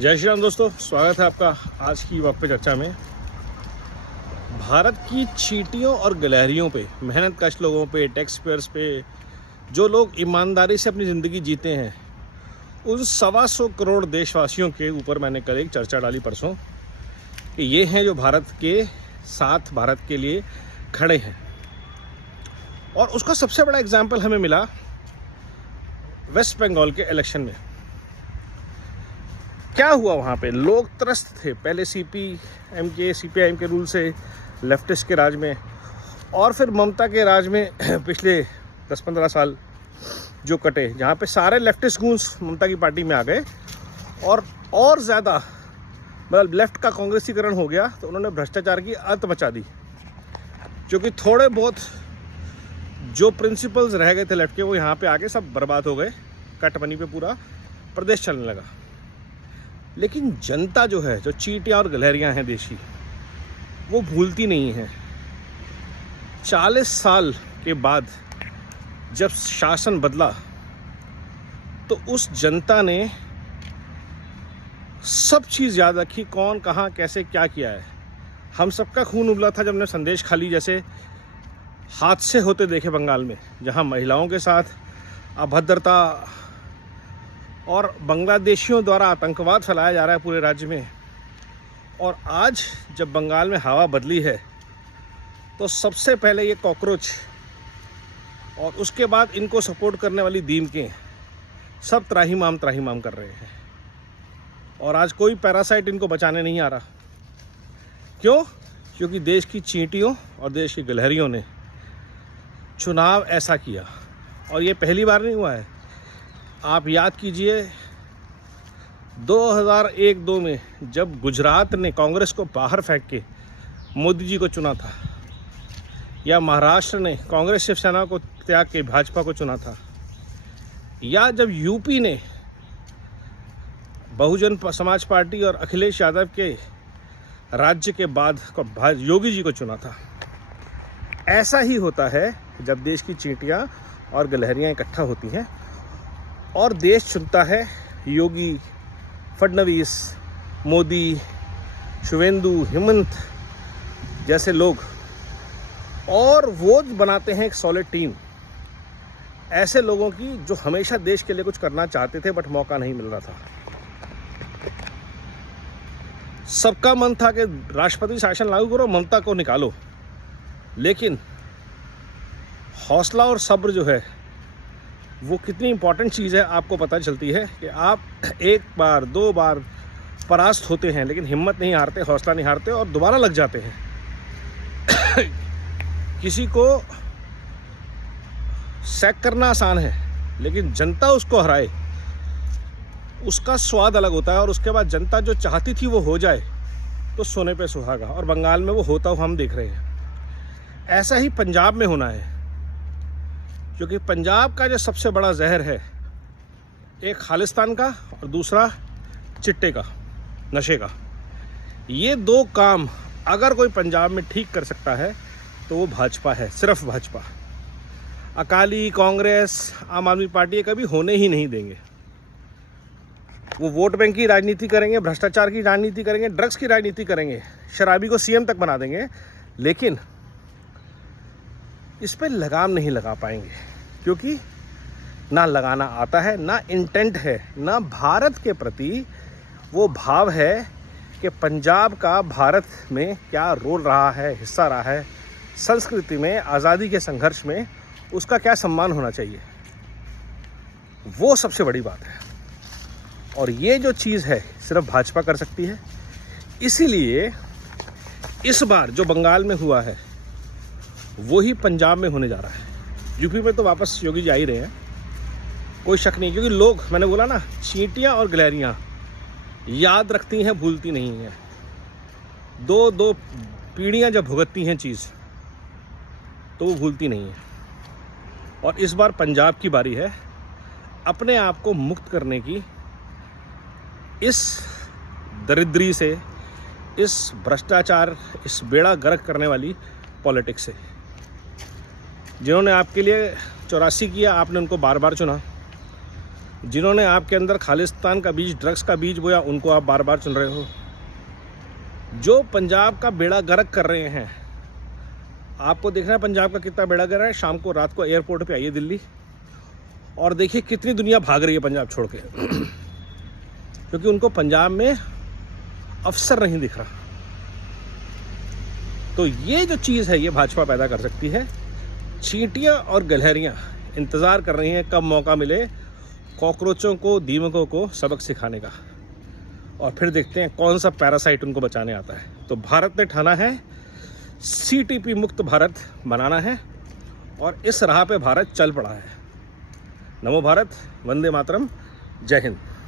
जय श्री राम दोस्तों, स्वागत है आपका आज की वक्त पे चर्चा में। भारत की चींटियों और गिलहरियों पे, मेहनत कश लोगों पे, टैक्स पेयर्स पे, जो लोग ईमानदारी से अपनी ज़िंदगी जीते हैं, उन 125 करोड़ देशवासियों के ऊपर मैंने कल एक चर्चा डाली परसों कि ये हैं जो भारत के साथ भारत के लिए खड़े हैं। और उसका सबसे बड़ा एग्जाम्पल हमें मिला वेस्ट बंगाल के इलेक्शन में। क्या हुआ वहाँ पे? लोग त्रस्त थे पहले सीपीआईएम के रूल से, लेफ्टिस्ट के राज में, और फिर ममता के राज में पिछले 10-15 साल जो कटे, जहाँ पे सारे लेफ्टिस्ट गूंस ममता की पार्टी में आ गए और ज़्यादा मतलब लेफ्ट का कांग्रेसीकरण हो गया। तो उन्होंने भ्रष्टाचार की आंत मचा दी, क्योंकि थोड़े बहुत जो प्रिंसिपल्स रह गए थे लेफ्ट के, वो यहाँ पे आके सब बर्बाद हो गए। कट मनी पे पूरा प्रदेश चलने लगा। लेकिन जनता जो है, जो चींटियाँ और गिलहरियाँ हैं देश की, वो भूलती नहीं है। 40 साल के बाद जब शासन बदला तो उस जनता ने सब चीज़ याद रखी, कौन कहाँ कैसे क्या किया है। हम सबका खून उबला था जब हमने संदेश खाली जैसे हादसे होते देखे बंगाल में, जहाँ महिलाओं के साथ अभद्रता और बांग्लादेशियों द्वारा आतंकवाद फैलाया जा रहा है पूरे राज्य में। और आज जब बंगाल में हवा बदली है तो सबसे पहले ये कॉकरोच और उसके बाद इनको सपोर्ट करने वाली दीमकें सब त्राहिमाम कर रहे हैं। और आज कोई पैरासाइट इनको बचाने नहीं आ रहा। क्यों? क्योंकि देश की चींटियों और देश की गिलहरियों ने चुनाव ऐसा किया। और ये पहली बार नहीं हुआ है। आप याद कीजिए 2001-2 में जब गुजरात ने कांग्रेस को बाहर फेंक के मोदी जी को चुना था, या महाराष्ट्र ने कांग्रेस शिवसेना को त्याग के भाजपा को चुना था, या जब यूपी ने बहुजन समाज पार्टी और अखिलेश यादव के राज्य के बाद योगी जी को चुना था। ऐसा ही होता है जब देश की चींटियां और गिलहरियां इकट्ठा होती हैं और देश चुनता है योगी, फडणवीस, मोदी, शुवेंदु, हेमंत जैसे लोग, और वो बनाते हैं एक सॉलिड टीम ऐसे लोगों की जो हमेशा देश के लिए कुछ करना चाहते थे बट मौका नहीं मिल रहा था। सबका मन था कि राष्ट्रपति शासन लागू करो, ममता को निकालो, लेकिन हौसला और सब्र जो है वो कितनी इंपॉर्टेंट चीज़ है आपको पता चलती है कि आप एक बार 2 बार परास्त होते हैं लेकिन हिम्मत नहीं हारते, हौसला नहीं हारते और दोबारा लग जाते हैं। किसी को सैक करना आसान है, लेकिन जनता उसको हराए उसका स्वाद अलग होता है। और उसके बाद जनता जो चाहती थी वो हो जाए तो सोने पे सुहागा। और बंगाल में वो होता हुआ हम देख रहे हैं। ऐसा ही पंजाब में होना है, क्योंकि पंजाब का जो सबसे बड़ा जहर है, एक खालिस्तान का और दूसरा चिट्टे का, नशे का। ये 2 काम अगर कोई पंजाब में ठीक कर सकता है तो वो भाजपा है, सिर्फ भाजपा। अकाली, कांग्रेस, आम आदमी पार्टी ये कभी होने ही नहीं देंगे। वो वोट बैंक की राजनीति करेंगे, भ्रष्टाचार की राजनीति करेंगे, ड्रग्स की राजनीति करेंगे, शराबी को सीएम तक बना देंगे, लेकिन इस पर लगाम नहीं लगा पाएंगे, क्योंकि ना लगाना आता है, ना इंटेंट है, ना भारत के प्रति वो भाव है कि पंजाब का भारत में क्या रोल रहा है, हिस्सा रहा है, संस्कृति में, आज़ादी के संघर्ष में उसका क्या सम्मान होना चाहिए। वो सबसे बड़ी बात है। और ये जो चीज़ है सिर्फ भाजपा कर सकती है। इसीलिए इस बार जो बंगाल में हुआ है वो ही पंजाब में होने जा रहा है। यूपी में तो वापस योगी जी आ ही रहे हैं, कोई शक नहीं, क्योंकि लोग, मैंने बोला ना, चींटियां और गिलहरियां याद रखती हैं, भूलती नहीं हैं। दो पीढ़ियां जब भुगतती हैं चीज़ तो वो भूलती नहीं है। और इस बार पंजाब की बारी है अपने आप को मुक्त करने की इस दरिद्री से, इस भ्रष्टाचार, इस बेड़ा गर्क करने वाली पॉलिटिक्स से। जिन्होंने आपके लिए 84 किया, आपने उनको बार बार चुना। जिन्होंने आपके अंदर खालिस्तान का बीज, ड्रग्स का बीज बोया, उनको आप बार बार चुन रहे हो। जो पंजाब का बेड़ा गर्क कर रहे हैं, आपको देखना है पंजाब का कितना बेड़ा गर्क है। शाम को, रात को एयरपोर्ट पे आइए दिल्ली और देखिए कितनी दुनिया भाग रही है पंजाब छोड़ के क्योंकि उनको पंजाब में अफसर नहीं दिख रहा। तो ये जो चीज़ है ये भाजपा पैदा कर सकती है। चींटियाँ और गलहरियाँ इंतज़ार कर रही हैं कब मौका मिले कॉकरोचों को, दीमकों को सबक सिखाने का, और फिर देखते हैं कौन सा पैरासाइट उनको बचाने आता है। तो भारत ने ठाना है CTP मुक्त भारत बनाना है और इस राह पे भारत चल पड़ा है। नमो भारत, वंदे मातरम, जय हिंद।